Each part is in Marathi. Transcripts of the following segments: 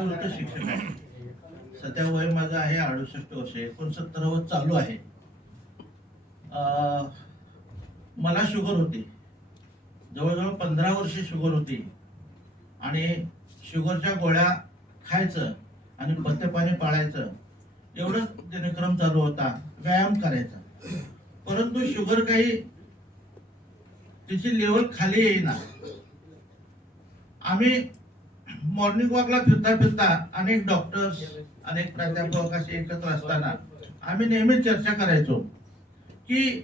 सेवानिवृत्त शिक्षक आहे. सध्या वय माझं आहे 68 वर्ष, 69 चालू आहे. मला शुगर होती, जवळजवळ 15 वर्षे शुगर होती आणि शुगरच्या गोळ्या खायचं आणि पथ्य पाणी पाळायचं एवढंच दिनक्रम चालू होता, व्यायाम करायचा. परंतु शुगर काही तिची लेवल खाली येईना. आम्ही मॉर्निंग वॉकला फिरता फिरता अनेक डॉक्टर्स, अनेक प्राध्यापक असे एकत्र असताना आम्ही नेहमी चर्चा करायचो की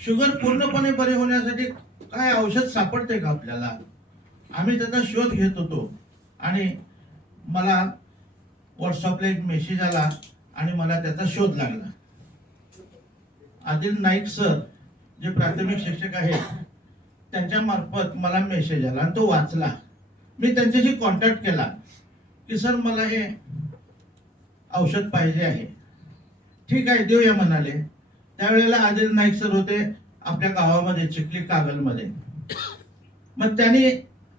शुगर पूर्णपणे बरे होण्यासाठी काय औषध सापडते का आपल्याला. आम्ही त्याचा शोध घेत होतो आणि मला व्हॉट्सअपला एक मेसेज आला आणि मला त्याचा शोध लागला. आदिल नाईक सर जे प्राथमिक शिक्षक आहेत त्यांच्या मार्फत मला मेसेज आला आणि तो वाचला. मी त्यांच्याशी कॉन्टॅक्ट केला की सर मला हे औषध पाहिजे आहे. ठीक आहे देऊया म्हणाले. त्यावेळेला आदिल नाईक सर होते आपल्या गावामध्ये चिखली कागलमध्ये. मग त्यांनी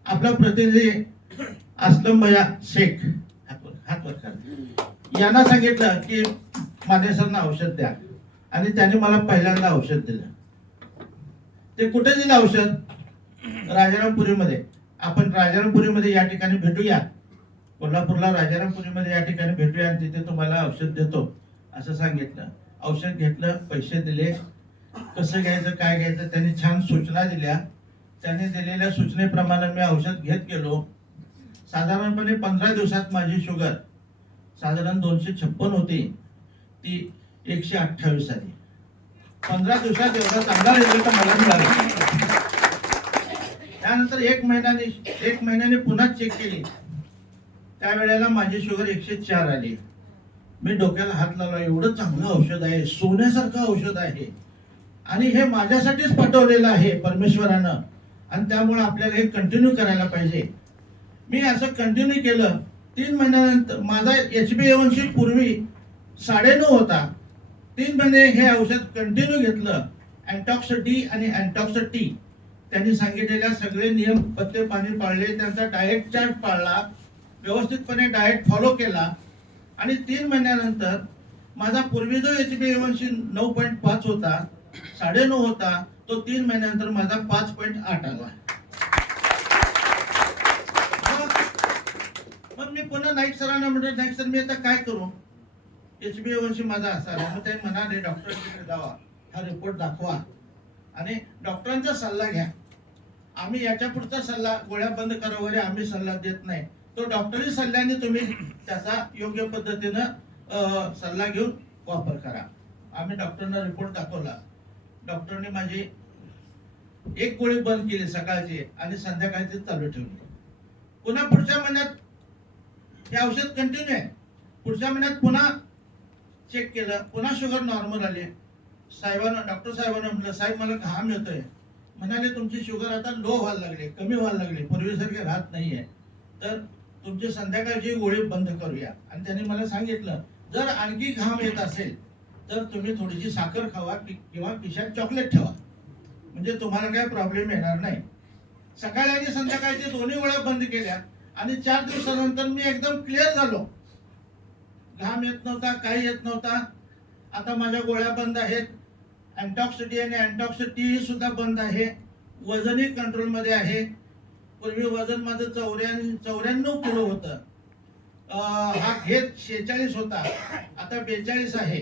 आपला प्रतिनिधी असलम भैया शेख हात वर करा यांना सांगितलं की मानेसरना औषध द्या आणि त्यांनी मला पहिल्यांदा औषध दिलं. ते कुठे दिलं औषध? राजारामपुरीमध्ये. आपण राजारामपुरीमध्ये या ठिकाणी भेटूया, कोल्हापूरला राजारामपुरीमध्ये या ठिकाणी भेटूया आणि तिथे तुम्हाला औषध देतो असं सांगितलं. औषध घेतलं, पैसे दिले, कसं घ्यायचं काय घ्यायचं त्यांनी छान सूचना दिल्या. त्यांनी दिलेल्या सूचनेप्रमाणे मी औषध घेत गेलो. साधारणपणे 15 दिवसात माझी शुगर साधारण 256 होती, ती 128 आली. 15 दिवसात एवढा चांगला रिझल्ट मला मिळाला. त्यानंतर एक महिन्याने पुन्हा चेक केली. त्यावेळेला माझी शुगर 104 आली. मी डोक्याला हात लावला, एवढं चांगलं औषध आहे, सोन्यासारखं औषध आहे आणि हे माझ्यासाठीच पाठवलेलं आहे परमेश्वरानं आणि त्यामुळे आपल्याला हे कंटिन्यू करायला पाहिजे. मी असं कंटिन्यू केलं. 3 महिन्यानंतर माझा HbA1c पूर्वी 9.5 होता. 3 महिने हे औषध कंटिन्यू घेतलं. अँटॉक्स डी आणि अँटॉक्स टी त्यांनी सांगितलेल्या सगळे नियम पथ्य पाणी पाळले, त्यांचा डाएट चार्ट पाळला, व्यवस्थितपणे डाएट फॉलो केला आणि 3 महिन्यानंतर माझा पूर्वी जो HbA1c 9.5 होता, 9.5 होता, तो 3 महिन्यानंतर माझा 5.8 आला. मग मी पुन्हा नाईक सरांना म्हटलं, नाईक सर मी आता काय करू, HbA1c माझा असा आला. मग ते म्हणाले डॉक्टरांकडे जावा, हा रिपोर्ट दाखवा आणि डॉक्टरांचा सल्ला घ्या. आम्ही याच्या पुढचा सल्ला गोळ्या बंद करा वगैरे आम्ही सल्ला देत नाही. तो डॉक्टरी सल्ल्याने तुम्ही त्याचा योग्य पद्धतीनं सल्ला घेऊन वापर करा. आम्ही डॉक्टरांना रिपोर्ट दाखवला. डॉक्टरने माझी एक गोळी बंद केली सकाळची आणि संध्याकाळची चालू ठेवली. पुन्हा पुढच्या महिन्यात हे औषध कंटिन्यू आहे. पुढच्या महिन्यात पुन्हा चेक केलं, पुन्हा शुगर नॉर्मल आली. साहेबांना डॉक्टर साहेबांना म्हटलं, साहेब मला घाम येतोय. म्हणाले तुमची शुगर आता लो व्हायला लागली, कमी व्हायला लागली, पूर्वीसारखी राहत नाहीये, तर तुमची संध्याकाळची गोळी बंद करूया. आणि त्यांनी मला सांगितलं जर आणखी घाम येत असेल तर तुम्ही थोडीशी साखर खावा किंवा खिशात चॉकलेट ठेवा, म्हणजे तुम्हाला काही प्रॉब्लेम येणार नाही. सकाळी आणि संध्याकाळच्या दोन्ही गोळ्या बंद केल्या आणि 4 दिवसानंतर मी एकदम क्लिअर झालो. घाम येत नव्हता, काही येत नव्हता. आता माझ्या गोळ्या बंद आहेत. अँटॉक्स डी आणि अँटॉक्स टी सुद्धा बंद आहे. वजनही कंट्रोलमध्ये आहे. पूर्वी वजन माझं 94 किलो होतं. हा घेर 46 होता, आता 42 आहे.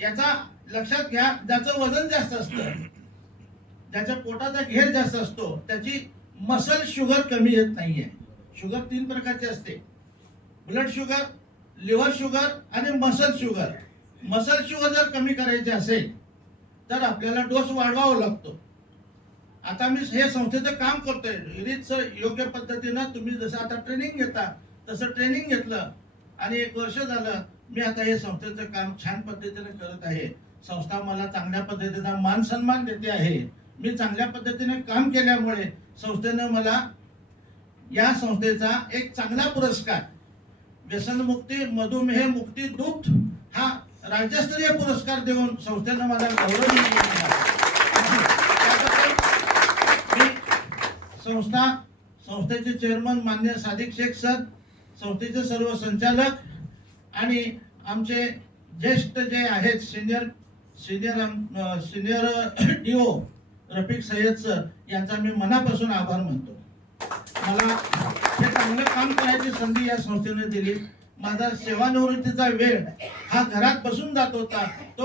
याचा लक्षात घ्या, ज्याचं वजन जास्त असतं, ज्याच्या पोटाचा घेर जास्त असतो, त्याची मसल शुगर कमी येत नाहीये. शुगर 3 प्रकारची असते, ब्लड शुगर, लिव्हर शुगर आणि मसल शुगर. मसल शुगर जर कमी करायची असेल तर आपल्याला डोस वाढवावा लागतो. आता मी हे संस्थेचं काम करतोय, रीतसर योग्य पद्धतीनं तुम्ही जसं आता ट्रेनिंग घेता तसं ट्रेनिंग घेतलं आणि 1 वर्ष झालं मी आता हे संस्थेचं काम छान पद्धतीने करत आहे. संस्था मला चांगल्या पद्धतीचा मान सन्मान देते आहे. मी चांगल्या पद्धतीने काम केल्यामुळे संस्थेनं मला या संस्थेचा एक चांगला पुरस्कार व्यसनमुक्ती मधुमेह मुक्ती दूत हा राज्यस्तरीय पुरस्कार देऊन संस्थेनं मला गौरव दिला. संस्थेचे चेअरमन मान्य सादिक शेख सर संस्थेचे सर्व संचालक आणि आमचे ज्येष्ठ जे आहेत senior DO Rafiq Sayyed sir यांचा मी मनापासून आभार मानतो. मला हे चांगलं काम करायची संधी या संस्थेने दिली. माझा सेवानिवृत्तीचा वेळ हा घरात बसून जात होता, तो